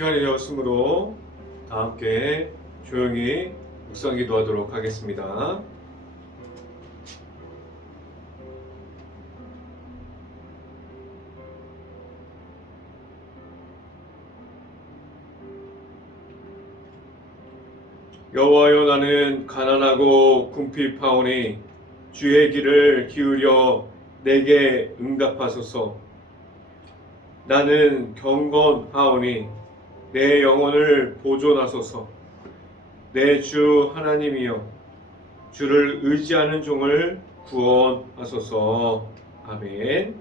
시간이 되었으므로 다 함께 조용히 묵상 기도하도록 하겠습니다. 여호와여, 나는 가난하고 궁핍하오니 주의 귀를 기울여 내게 응답하소서. 나는 경건하오니 내 영혼을 보존하소서. 내 주 하나님이여, 주를 의지하는 종을 구원하소서. 아멘.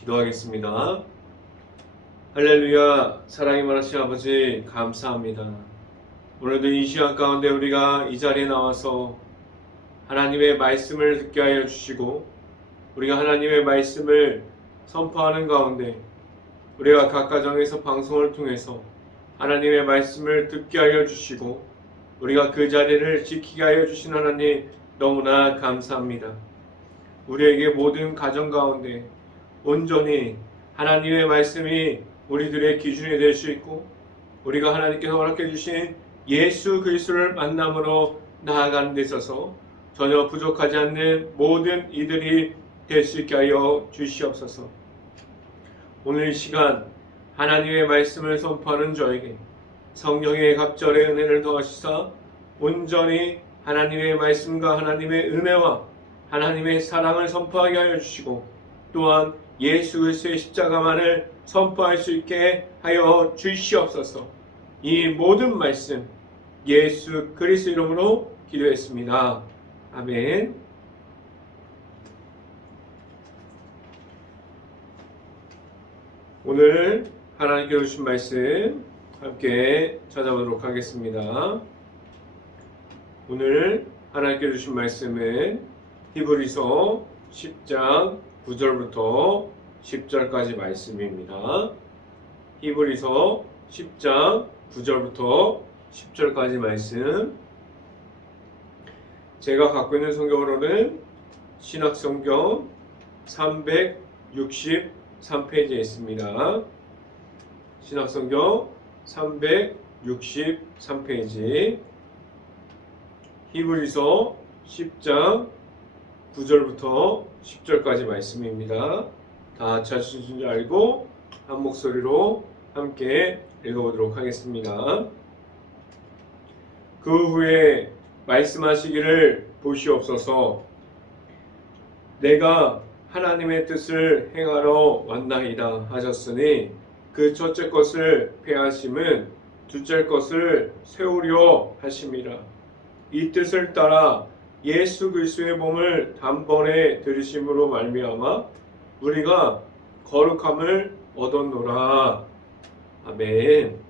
기도하겠습니다. 할렐루야. 사랑이 많으신 아버지, 감사합니다. 오늘도 이 시간 가운데 우리가 이 자리에 나와서 하나님의 말씀을 듣게 하여 주시고, 우리가 하나님의 말씀을 선포하는 가운데 우리가 각 가정에서 방송을 통해서 하나님의 말씀을 듣게 하여 주시고, 우리가 그 자리를 지키게 하여 주신 하나님, 너무나 감사합니다. 우리에게 모든 가정 가운데 온전히 하나님의 말씀이 우리들의 기준이 될 수 있고, 우리가 하나님께서 허락해 주신 예수 그리스도를 만남으로 나아가는 데 있어서 전혀 부족하지 않는 모든 이들이 될 수 있게 하여 주시옵소서. 오늘 이 시간 하나님의 말씀을 선포하는 저에게 성령의 갑절의 은혜를 더하시사 온전히 하나님의 말씀과 하나님의 은혜와 하나님의 사랑을 선포하게 하여 주시고, 또한 예수 그리스도의 십자가만을 선포할 수 있게 하여 주시옵소서. 이 모든 말씀 예수 그리스도 이름으로 기도했습니다. 아멘. 오늘 하나님께 주신 말씀 함께 찾아보도록 하겠습니다. 오늘 하나님께 주신 말씀은 히브리서 10장 9절부터 10절까지 말씀입니다. 히브리서 10장 9절부터 10절까지 말씀. 제가 갖고 있는 성경으로는 신학성경 363페이지에 있습니다. 신학성경 363페이지 히브리서 10장 9절부터 10절까지 말씀입니다. 다 찾으신 줄 알고 한 목소리로 함께 읽어보도록 하겠습니다. 그 후에 말씀하시기를 보시옵소서. 내가 하나님의 뜻을 행하러 왔나이다 하셨으니, 그 첫째 것을 폐하심은 둘째 것을 세우려 하심이라. 이 뜻을 따라 예수 그리스도의 몸을 단번에 들으심으로 말미암아 우리가 거룩함을 얻었노라. 아멘.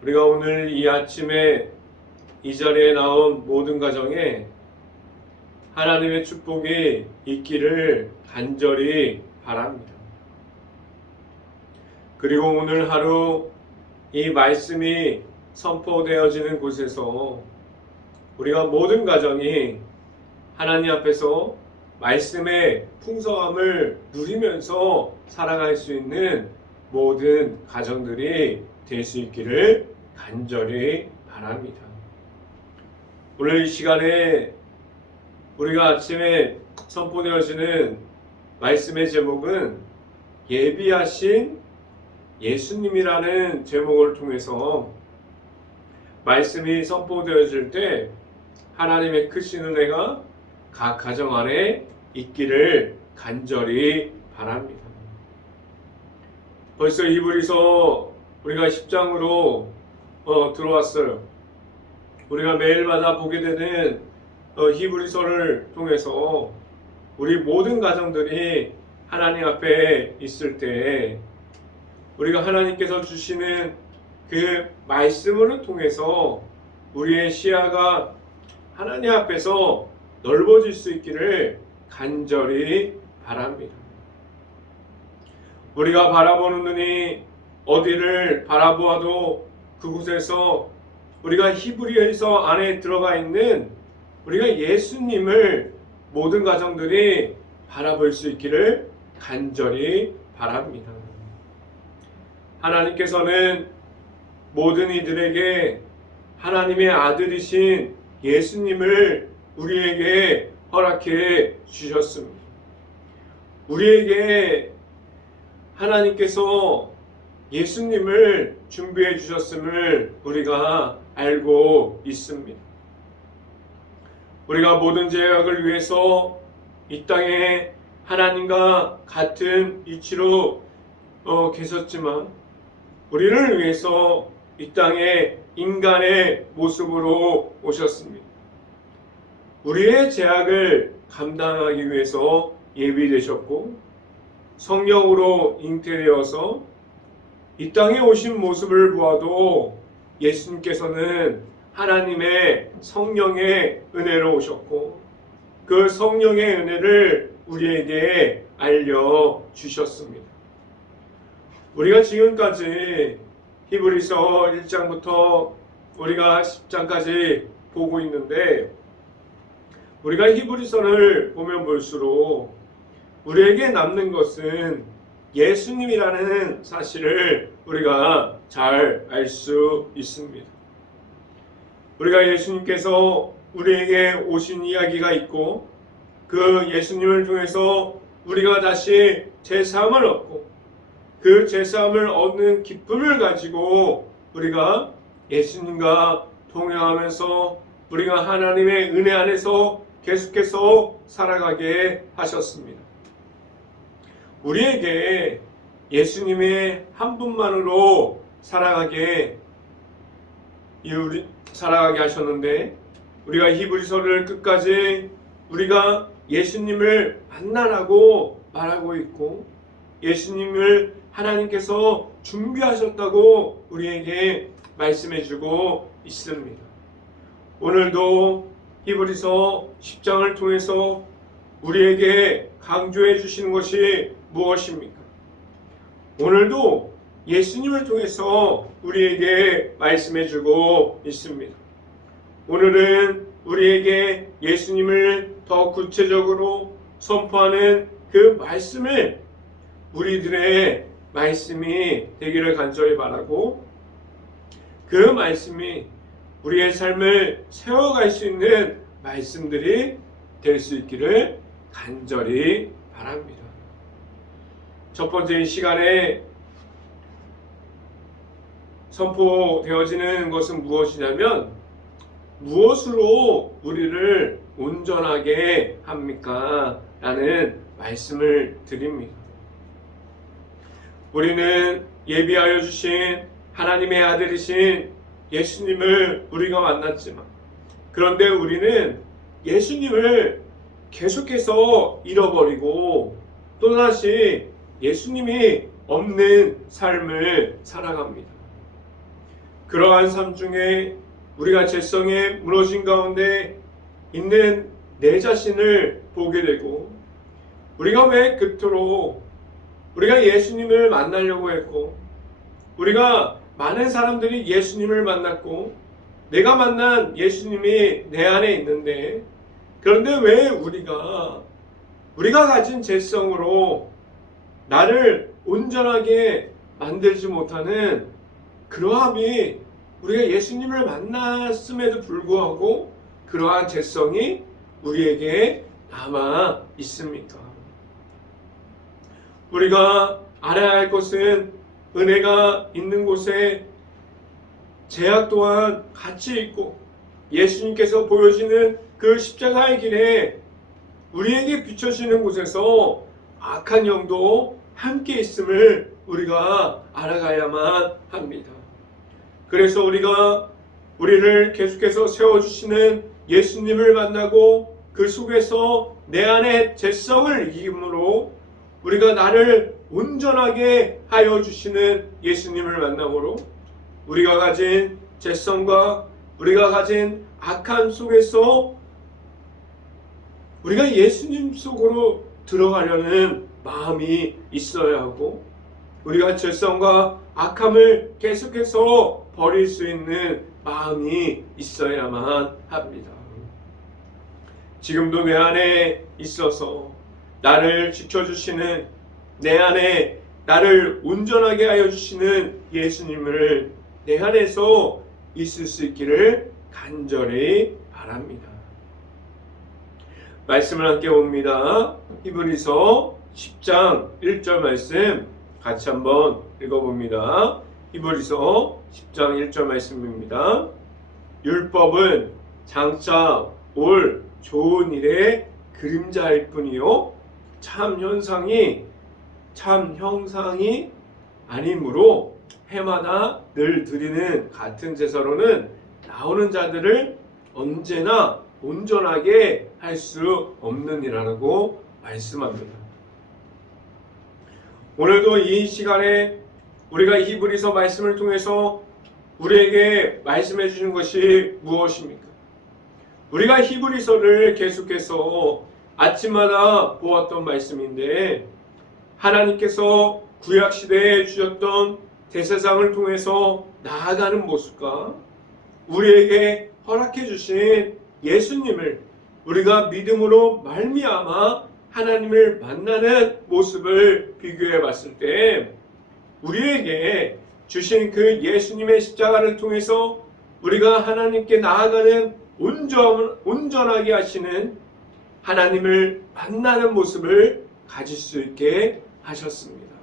우리가 오늘 이 아침에 이 자리에 나온 모든 가정에 하나님의 축복이 있기를 간절히 바랍니다. 그리고 오늘 하루 이 말씀이 선포되어지는 곳에서 우리가 모든 가정이 하나님 앞에서 말씀의 풍성함을 누리면서 살아갈 수 있는 모든 가정들이 될 수 있기를 간절히 바랍니다. 오늘 이 시간에 우리가 아침에 선포되어지는 말씀의 제목은 예비하신 예수님이라는 제목을 통해서 말씀이 선포되어질 때 하나님의 크신 은혜가 각 가정 안에 있기를 간절히 바랍니다. 벌써 히브리서 우리가 10장으로 들어왔어요. 우리가 매일마다 보게 되는 히브리서를 통해서 우리 모든 가정들이 하나님 앞에 있을 때 우리가 하나님께서 주시는 그 말씀을 통해서 우리의 시야가 하나님 앞에서 넓어질 수 있기를 간절히 바랍니다. 우리가 바라보는 눈이 어디를 바라보아도 그곳에서 우리가 히브리서 안에 들어가 있는 우리가 예수님을 모든 가정들이 바라볼 수 있기를 간절히 바랍니다. 하나님께서는 모든 이들에게 하나님의 아들이신 예수님을 우리에게 허락해 주셨습니다. 우리에게 하나님께서 예수님을 준비해 주셨음을 우리가 알고 있습니다. 우리가 모든 죄악을 위해서 이 땅에 하나님과 같은 위치로 계셨지만 우리를 위해서 이 땅에 인간의 모습으로 오셨습니다. 우리의 죄악을 감당하기 위해서 예비되셨고 성령으로 잉태되어서 이 땅에 오신 모습을 보아도 예수님께서는 하나님의 성령의 은혜로 오셨고 그 성령의 은혜를 우리에게 알려주셨습니다. 우리가 지금까지 히브리서 1장부터 우리가 10장까지 보고 있는데 우리가 히브리서를 보면 볼수록 우리에게 남는 것은 예수님이라는 사실을 우리가 잘 알 수 있습니다. 우리가 예수님께서 우리에게 오신 이야기가 있고 그 예수님을 통해서 우리가 다시 제사함을 얻고 그 제사함을 얻는 기쁨을 가지고 우리가 예수님과 동행하면서 우리가 하나님의 은혜 안에서 계속해서 살아가게 하셨습니다. 우리에게 예수님의 한 분만으로 살아가게 하셨는데 우리가 히브리서를 끝까지 우리가 예수님을 만나라고 말하고 있고 예수님을 하나님께서 준비하셨다고 우리에게 말씀해주고 있습니다. 오늘도 히브리서 10장을 통해서 우리에게 강조해 주시는 것이 무엇입니까? 오늘도 예수님을 통해서 우리에게 말씀해주고 있습니다. 오늘은 우리에게 예수님을 더 구체적으로 선포하는 그 말씀을 우리들의 말씀이 되기를 간절히 바라고 그 말씀이 우리의 삶을 세워갈 수 있는 말씀들이 될 수 있기를 간절히 바랍니다. 첫 번째 이 시간에 선포되어지는 것은 무엇이냐면 무엇으로 우리를 온전하게 합니까? 라는 말씀을 드립니다. 우리는 예비하여 주신 하나님의 아들이신 예수님을 우리가 만났지만 그런데 우리는 예수님을 계속해서 잃어버리고 또다시 예수님이 없는 삶을 살아갑니다. 그러한 삶 중에 우리가 죄성에 무너진 가운데 있는 내 자신을 보게 되고 우리가 왜 그토록 우리가 예수님을 만나려고 했고 우리가 많은 사람들이 예수님을 만났고 내가 만난 예수님이 내 안에 있는데 그런데 왜 우리가 가진 죄성으로 나를 온전하게 만들지 못하는 그러함이 우리가 예수님을 만났음에도 불구하고 그러한 죄성이 우리에게 남아 있습니까? 우리가 알아야 할 것은 은혜가 있는 곳에 죄악 또한 같이 있고 예수님께서 보여지는 그 십자가의 길에 우리에게 비춰지는 곳에서 악한 영도 함께 있음을 우리가 알아가야만 합니다. 그래서 우리가 우리를 계속해서 세워주시는 예수님을 만나고 그 속에서 내 안에 죄성을 이김으로 우리가 나를 온전하게 하여 주시는 예수님을 만남으로 우리가 가진 죄성과 우리가 가진 악함 속에서 우리가 예수님 속으로 들어가려는 마음이 있어야 하고 우리가 죄성과 악함을 계속해서 버릴 수 있는 마음이 있어야만 합니다. 지금도 내 안에 있어서 나를 지켜주시는 내 안에 나를 온전하게 하여 주시는 예수님을 내 안에서 있을 수 있기를 간절히 바랍니다. 말씀을 함께 봅니다. 히브리서 10장 1절 말씀 같이 한번 읽어봅니다. 히브리서 10장 1절 말씀입니다. 율법은 장차 올 좋은 일의 그림자일 뿐이요 참 형상이 아니므로 해마다 늘 드리는 같은 제사로는 나오는 자들을 언제나 온전하게 할 수 없느니라고 말씀합니다. 오늘도 이 시간에 우리가 히브리서 말씀을 통해서 우리에게 말씀해 주신 것이 무엇입니까? 우리가 히브리서를 계속해서 아침마다 보았던 말씀인데 하나님께서 구약시대에 주셨던 대제사장을 통해서 나아가는 모습과 우리에게 허락해 주신 예수님을 우리가 믿음으로 말미암아 하나님을 만나는 모습을 비교해 봤을 때 우리에게 주신 그 예수님의 십자가를 통해서 우리가 하나님께 나아가는 온전하게 하시는 하나님을 만나는 모습을 가질 수 있게 하셨습니다.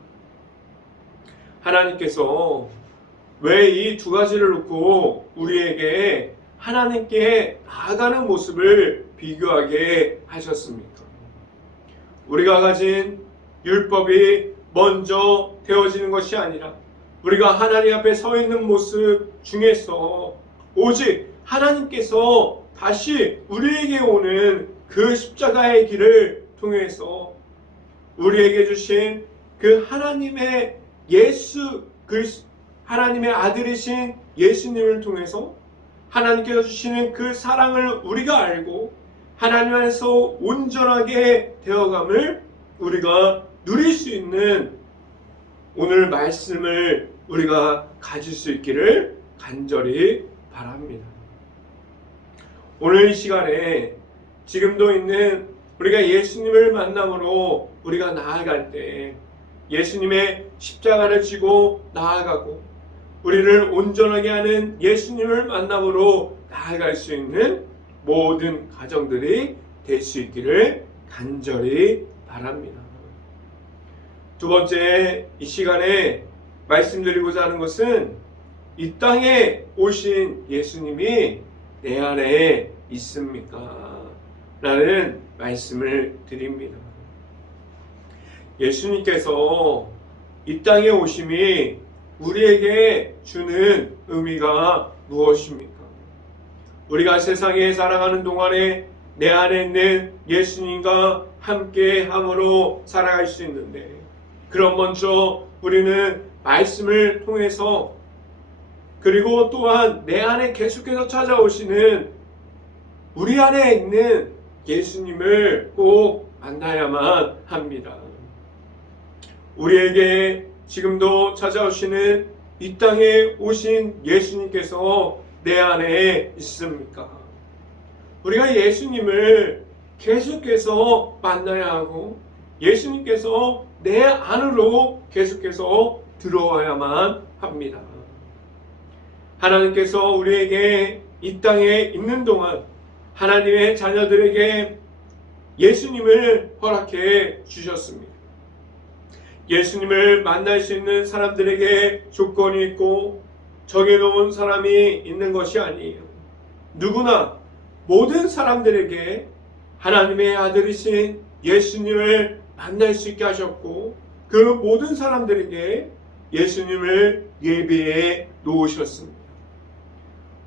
하나님께서 왜 이 두 가지를 놓고 우리에게 하나님께 나아가는 모습을 비교하게 하셨습니까? 우리가 가진 율법이 먼저 되어지는 것이 아니라 우리가 하나님 앞에 서 있는 모습 중에서 오직 하나님께서 다시 우리에게 오는 그 십자가의 길을 통해서 우리에게 주신 그 하나님의 하나님의 아들이신 예수님을 통해서 하나님께서 주시는 그 사랑을 우리가 알고 하나님 안에서 온전하게 되어감을 우리가 누릴 수 있는 오늘 말씀을 우리가 가질 수 있기를 간절히 바랍니다. 오늘 이 시간에 지금도 있는 우리가 예수님을 만남으로 우리가 나아갈 때 예수님의 십자가를 지고 나아가고 우리를 온전하게 하는 예수님을 만남으로 나아갈 수 있는 모든 가정들이 될 수 있기를 간절히 바랍니다. 두 번째 이 시간에 말씀드리고자 하는 것은 이 땅에 오신 예수님이 내 안에 있습니까? 라는 말씀을 드립니다. 예수님께서 이 땅에 오심이 우리에게 주는 의미가 무엇입니까? 우리가 세상에 살아가는 동안에 내 안에 있는 예수님과 함께 함으로 살아갈 수 있는데 그럼 먼저 우리는 말씀을 통해서 그리고 또한 내 안에 계속해서 찾아오시는 우리 안에 있는 예수님을 꼭 만나야만 합니다. 우리에게 지금도 찾아오시는 이 땅에 오신 예수님께서 내 안에 있습니까? 우리가 예수님을 계속해서 만나야 하고 예수님께서 내 안으로 계속해서 들어와야만 합니다. 하나님께서 우리에게 이 땅에 있는 동안 하나님의 자녀들에게 예수님을 허락해 주셨습니다. 예수님을 만날 수 있는 사람들에게 조건이 있고 정해놓은 사람이 있는 것이 아니에요. 누구나 모든 사람들에게 하나님의 아들이신 예수님을 만날 수 있게 하셨고 그 모든 사람들에게 예수님을 예비해 놓으셨습니다.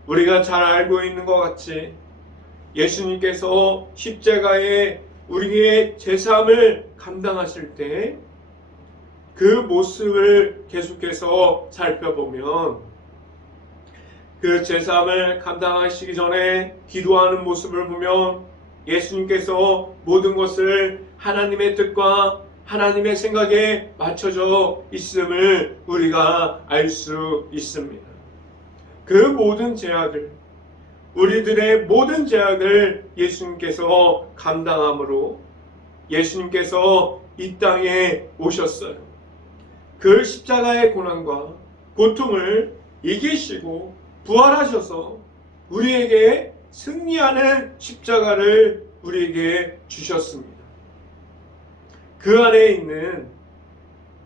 우리가 잘 알고 있는 것 같이 예수님께서 십자가에 우리의 제사함을 감당하실 때 그 모습을 계속해서 살펴보면 그 제사함을 감당하시기 전에 기도하는 모습을 보면 예수님께서 모든 것을 하나님의 뜻과 하나님의 생각에 맞춰져 있음을 우리가 알 수 있습니다. 그 모든 죄악을 우리들의 모든 죄악을 예수님께서 감당함으로 예수님께서 이 땅에 오셨어요. 그 십자가의 고난과 고통을 이기시고 부활하셔서 우리에게 승리하는 십자가를 우리에게 주셨습니다. 그 안에 있는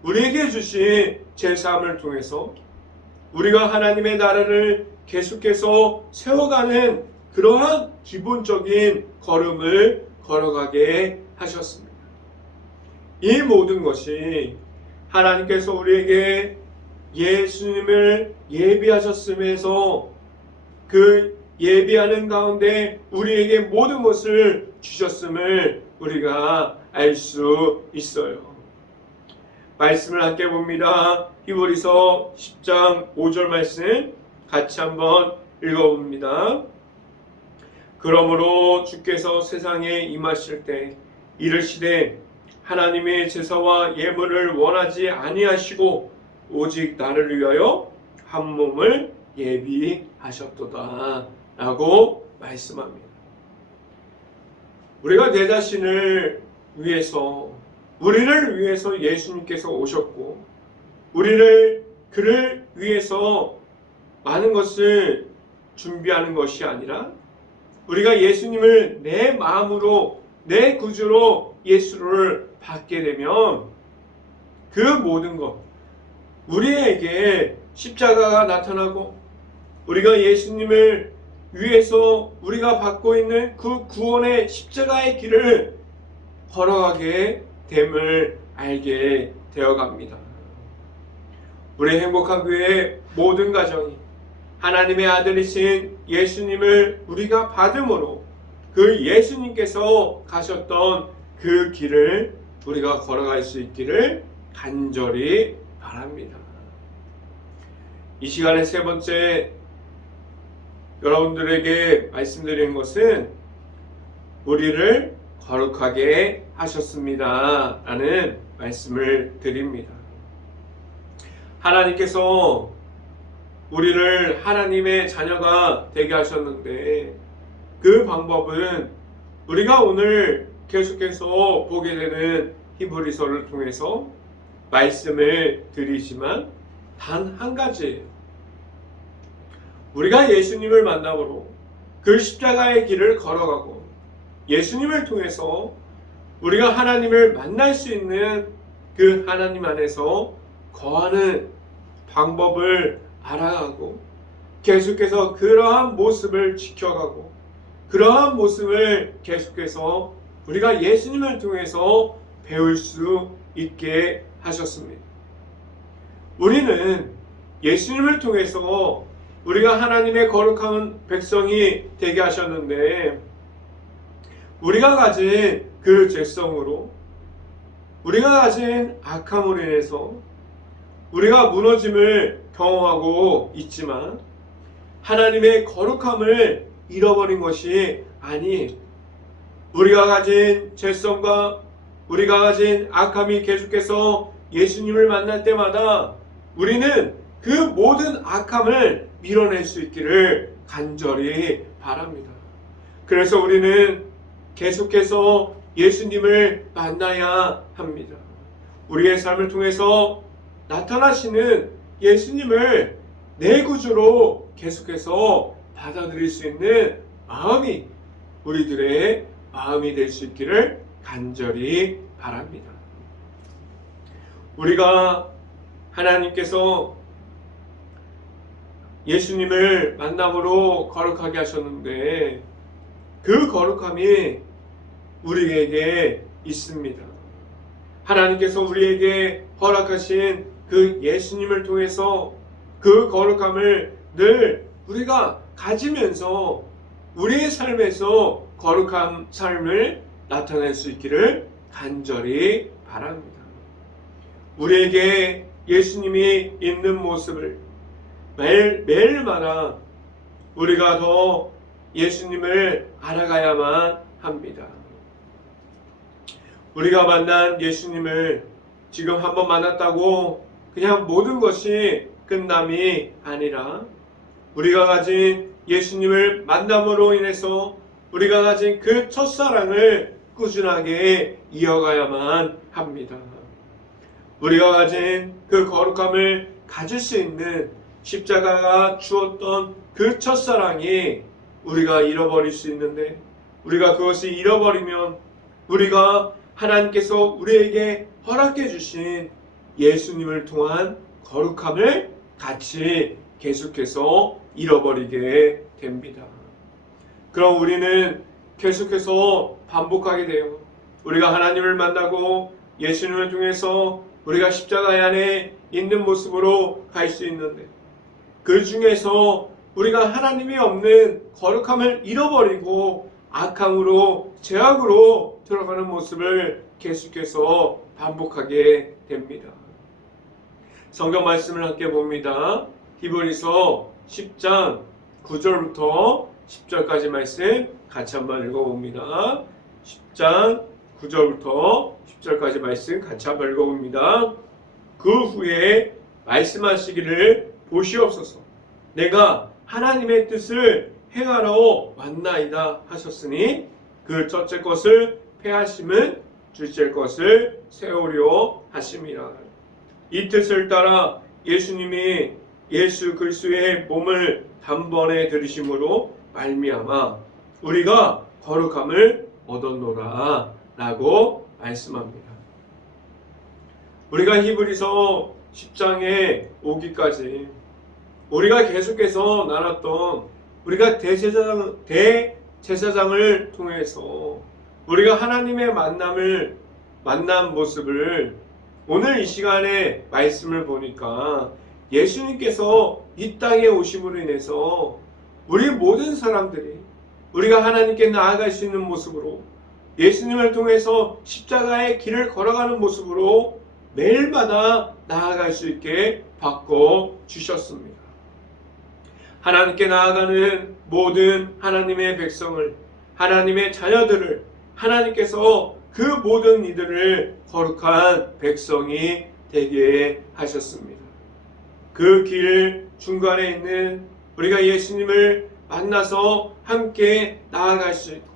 우리에게 주신 제사함을 통해서 우리가 하나님의 나라를 계속해서 세워가는 그러한 기본적인 걸음을 걸어가게 하셨습니다. 이 모든 것이 하나님께서 우리에게 예수님을 예비하셨음에서 그 예비하는 가운데 우리에게 모든 것을 주셨음을 우리가 알 수 있어요. 말씀을 함께 봅니다. 히브리서 10장 5절 말씀 같이 한번 읽어봅니다. 그러므로 주께서 세상에 임하실 때 이르시되 하나님의 제사와 예물을 원하지 아니하시고 오직 나를 위하여 한 몸을 예비하셨도다 라고 말씀합니다. 우리가 내 자신을 위해서 우리를 위해서 예수님께서 오셨고 그를 위해서 많은 것을 준비하는 것이 아니라 우리가 예수님을 내 마음으로 내 구주로 예수를 받게 되면 그 모든 것 우리에게 십자가가 나타나고 우리가 예수님을 위해서 우리가 받고 있는 그 구원의 십자가의 길을 걸어가게 됨을 알게 되어갑니다. 우리 행복한 교회의 모든 가정이 하나님의 아들이신 예수님을 우리가 받음으로 그 예수님께서 가셨던 그 길을 우리가 걸어갈 수 있기를 간절히 바랍니다. 이 시간에 세 번째 여러분들에게 말씀드리는 것은 우리를 거룩하게 하셨습니다 라는 말씀을 드립니다. 하나님께서 우리를 하나님의 자녀가 되게 하셨는데 그 방법은 우리가 오늘 계속해서 보게 되는 히브리서를 통해서 말씀을 드리지만 단 한 가지예요. 우리가 예수님을 만남으로 그 십자가의 길을 걸어가고 예수님을 통해서 우리가 하나님을 만날 수 있는 그 하나님 안에서 거하는 방법을 알아가고 계속해서 그러한 모습을 지켜가고 그러한 모습을 계속해서 우리가 예수님을 통해서 배울 수 있게 하셨습니다. 우리는 예수님을 통해서 우리가 하나님의 거룩한 백성이 되게 하셨는데 우리가 가진 그 죄성으로 우리가 가진 악함으로 인해서 우리가 무너짐을 경험하고 있지만 하나님의 거룩함을 잃어버린 것이 아니 우리가 가진 죄성과 우리가 가진 악함이 계속해서 예수님을 만날 때마다 우리는 그 모든 악함을 밀어낼 수 있기를 간절히 바랍니다. 그래서 우리는 계속해서 예수님을 만나야 합니다. 우리의 삶을 통해서 나타나시는 예수님을 내 구주로 계속해서 받아들일 수 있는 마음이 우리들의 마음이 될 수 있기를 간절히 바랍니다. 우리가 하나님께서 예수님을 만남으로 거룩하게 하셨는데 그 거룩함이 우리에게 있습니다. 하나님께서 우리에게 허락하신 그 예수님을 통해서 그 거룩함을 늘 우리가 가지면서 우리의 삶에서 거룩한 삶을 나타낼 수 있기를 간절히 바랍니다. 우리에게 예수님이 있는 모습을 매일마다 우리가 더 예수님을 알아가야만 합니다. 우리가 만난 예수님을 지금 한번 만났다고 그냥 모든 것이 끝남이 아니라 우리가 가진 예수님을 만남으로 인해서 우리가 가진 그 첫사랑을 꾸준하게 이어가야만 합니다. 우리가 가진 그 거룩함을 가질 수 있는 십자가가 주었던 그 첫사랑이 우리가 잃어버릴 수 있는데, 우리가 그것을 잃어버리면 우리가 하나님께서 우리에게 허락해 주신 예수님을 통한 거룩함을 같이 계속해서 잃어버리게 됩니다. 그럼 우리는 계속해서 반복하게 돼요. 우리가 하나님을 만나고 예수님을 통해서 우리가 십자가 안에 있는 모습으로 갈 수 있는데, 그 중에서 우리가 하나님이 없는 거룩함을 잃어버리고 악함으로, 죄악으로 들어가는 모습을 계속해서 반복하게 됩니다. 성경 말씀을 함께 봅니다. 히브리서 10장 9절부터 10절까지 말씀 같이 한번 읽어봅니다. 10장 9절부터 10절까지 말씀 같이 한번 읽어봅니다. 그 후에 말씀하시기를 보시옵소서. 내가 하나님의 뜻을 행하러 왔나이다 하셨으니 그 첫째 것을 패하심은 둘째 것을 세우려 하심이라. 이 뜻을 따라 예수님이 예수 그리스도의 몸을 단번에 들이심으로 말미암아 우리가 거룩함을 얻었노라 라고 말씀합니다. 우리가 히브리서 10장에 오기까지 우리가 계속해서 나눴던 우리가 대제사장을 통해서 우리가 하나님의 만난 모습을 오늘 이 시간에 말씀을 보니까 예수님께서 이 땅에 오심으로 인해서 우리 모든 사람들이 우리가 하나님께 나아갈 수 있는 모습으로 예수님을 통해서 십자가의 길을 걸어가는 모습으로 매일마다 나아갈 수 있게 바꿔주셨습니다. 하나님께 나아가는 모든 하나님의 백성을, 하나님의 자녀들을 하나님께서 그 모든 이들을 거룩한 백성이 되게 하셨습니다. 그 길 중간에 있는 우리가 예수님을 만나서 함께 나아갈 수 있고,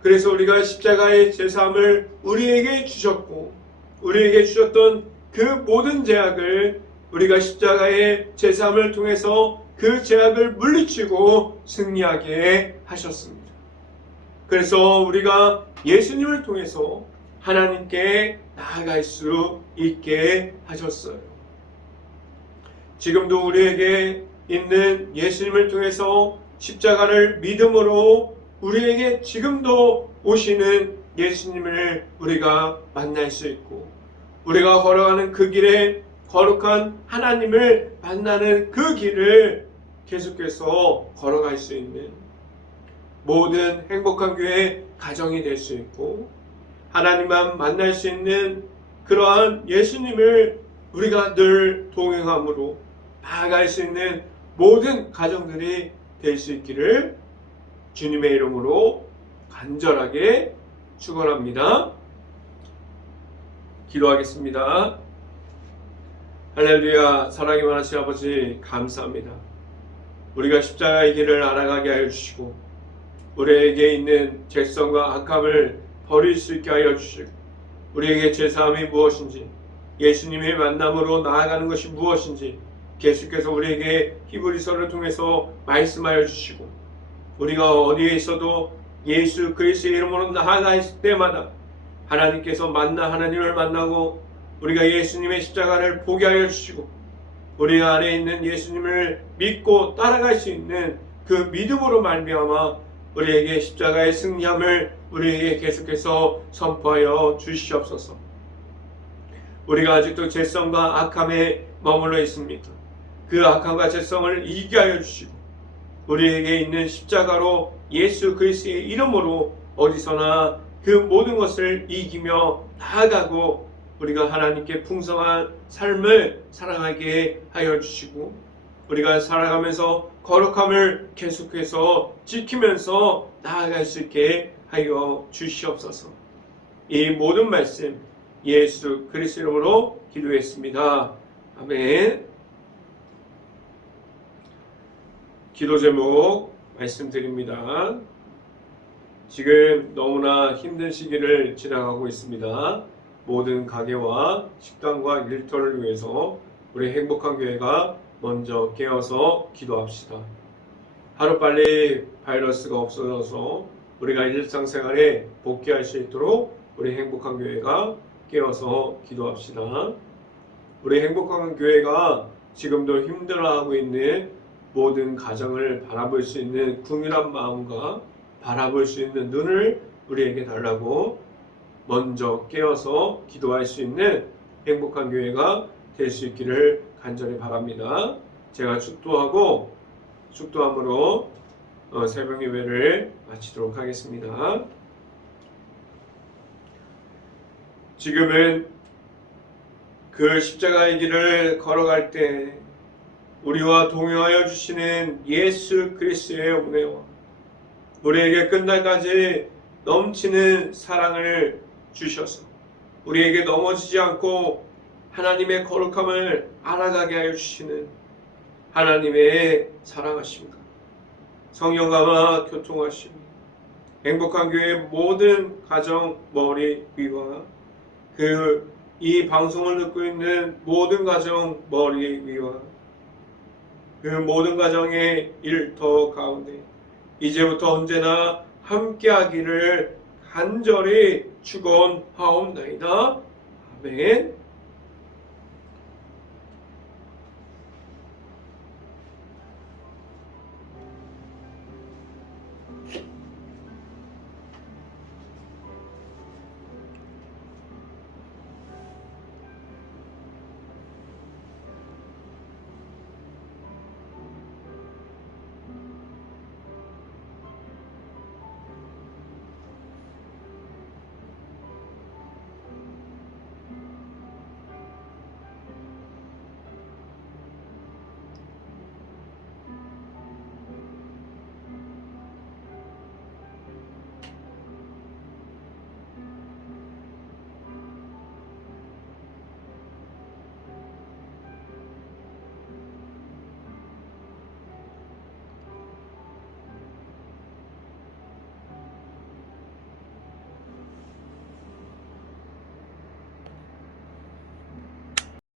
그래서 우리가 십자가의 제사함을 우리에게 주셨고, 우리에게 주셨던 그 모든 죄악을 우리가 십자가의 제사함을 통해서 그 죄악을 물리치고 승리하게 하셨습니다. 그래서 우리가 예수님을 통해서 하나님께 나아갈 수 있게 하셨어요. 지금도 우리에게 있는 예수님을 통해서 십자가를 믿음으로 우리에게 지금도 오시는 예수님을 우리가 만날 수 있고, 우리가 걸어가는 그 길에 거룩한 하나님을 만나는 그 길을 계속해서 걸어갈 수 있는 모든 행복한 교회 가정이 될 수 있고, 하나님만 만날 수 있는 그러한 예수님을 우리가 늘 동행함으로 나아갈 수 있는 모든 가정들이 될 수 있기를 주님의 이름으로 간절하게 축원합니다. 기도하겠습니다. 할렐루야. 사랑이 많으신 아버지 감사합니다. 우리가 십자가의 길을 알아가게 하여 주시고, 우리에게 있는 죄성과 악함을 버릴 수 있게 하여 주시고, 우리에게 죄사함이 무엇인지, 예수님의 만남으로 나아가는 것이 무엇인지 계속해서 우리에게 히브리서를 통해서 말씀하여 주시고, 우리가 어디에 있어도 예수 그리스도의 이름으로 나아갈 때마다 하나님께서 하나님을 만나고 우리가 예수님의 십자가를 보게 하여 주시고, 우리 안에 있는 예수님을 믿고 따라갈 수 있는 그 믿음으로 말미암아 우리에게 십자가의 승리함을 우리에게 계속해서 선포하여 주시옵소서. 우리가 아직도 죄성과 악함에 머물러 있습니다. 그 악함과 죄성을 이기게 하여 주시고, 우리에게 있는 십자가로 예수 그리스도의 이름으로 어디서나 그 모든 것을 이기며 나아가고 우리가 하나님께 풍성한 삶을 살아가게 하여 주시고, 우리가 살아가면서 거룩함을 계속해서 지키면서 나아갈 수 있게 하여 주시옵소서. 이 모든 말씀 예수 그리스도 이름으로 기도했습니다. 아멘. 기도 제목 말씀드립니다. 지금 너무나 힘든 시기를 지나가고 있습니다. 모든 가게와 식당과 일터를 위해서 우리 행복한 교회가 먼저 깨어서 기도합시다. 하루빨리 바이러스가 없어져서 우리가 일상생활에 복귀할 수 있도록 우리 행복한 교회가 깨어서 기도합시다. 우리 행복한 교회가 지금도 힘들어하고 있는 모든 가정을 바라볼 수 있는 궁휼한 마음과 바라볼 수 있는 눈을 우리에게 달라고 먼저 깨어서 기도할 수 있는 행복한 교회가 될 수 있기를 간절히 바랍니다. 제가 축도함으로 새벽 예배를 마치도록 하겠습니다. 지금은 그 십자가의 길을 걸어갈 때 우리와 동행하여 주시는 예수 그리스도의 은혜와 우리에게 끝날까지 넘치는 사랑을 주셔서 우리에게 넘어지지 않고 하나님의 거룩함을 알아가게 하여 주시는 하나님의 사랑하심과 성령과 교통하심 행복한 교회의 모든 가정 머리 위와 이 방송을 듣고 있는 모든 가정 머리 위와 그 모든 가정의 일터 가운데 이제부터 언제나 함께하기를 간절히 축원하옵나이다. 아멘.